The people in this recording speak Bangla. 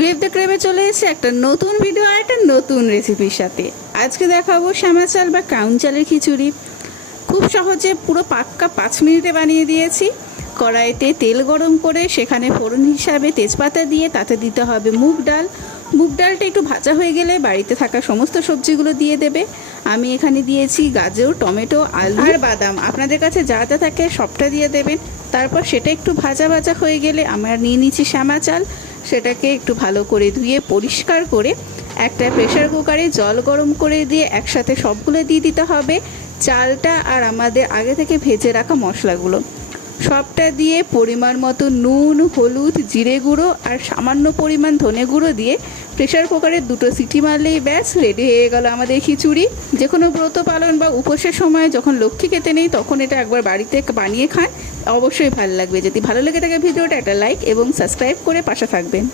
গ্রেভ দ্য ক্রেভে চলে এসেছে একটা নতুন ভিডিও আর একটা নতুন রেসিপির সাথে। আজকে দেখাবো শ্যামা চাল বা কাউন চালের খিচুড়ি। খুব সহজে পুরো পাক্কা 5 মিনিটে বানিয়ে দিয়েছি। কড়াইতে তেল গরম করে সেখানে ফোড়ন হিসাবে তেজপাতা দিয়ে তাতে দিতে হবে মুগ ডাল। মুগ ডালটা একটু ভাজা হয়ে গেলে বাড়িতে থাকা সমস্ত সবজিগুলো দিয়ে দেবে। আমি এখানে দিয়েছি গাজর, টমেটো, আলু আর বাদাম। আপনাদের কাছে যা যা থাকে সবটা দিয়ে দেবেন। তারপর সেটা একটু ভাজা ভাজা হয়ে গেলে আমরা নিয়ে নিচ্ছি শ্যামা চাল। সেটাকে একটু ভালো করে ধুয়ে পরিষ্কার করে একটা প্রেসার কুকারে জল গরম করে দিয়ে একসাথে সবগুলো দিয়ে দিতে হবে। চালটা আর আমাদের আগে থেকে ভেজে রাখা মশলাগুলো সবটা দিয়ে পরিমাণ মতো নুন, হলুদ, জিরে গুঁড়ো আর সামান্য পরিমাণ ধনে গুঁড়ো দিয়ে প্রেসার কুকারে 2টো সিটি মারলেই ব্যাস রেডি হয়ে গেল আমাদের খিচুড়ি। যে কোনো ব্রত পালন বা উপোসের সময় যখন লক্ষ্মী খেতে নেই তখন এটা একবার বাড়িতে বানিয়ে খান, অবশ্যই ভালো লাগবে। যদি ভালো লেগে থাকে ভিডিওটা একটা লাইক এবং সাবস্ক্রাইব করে পাশে থাকবেন।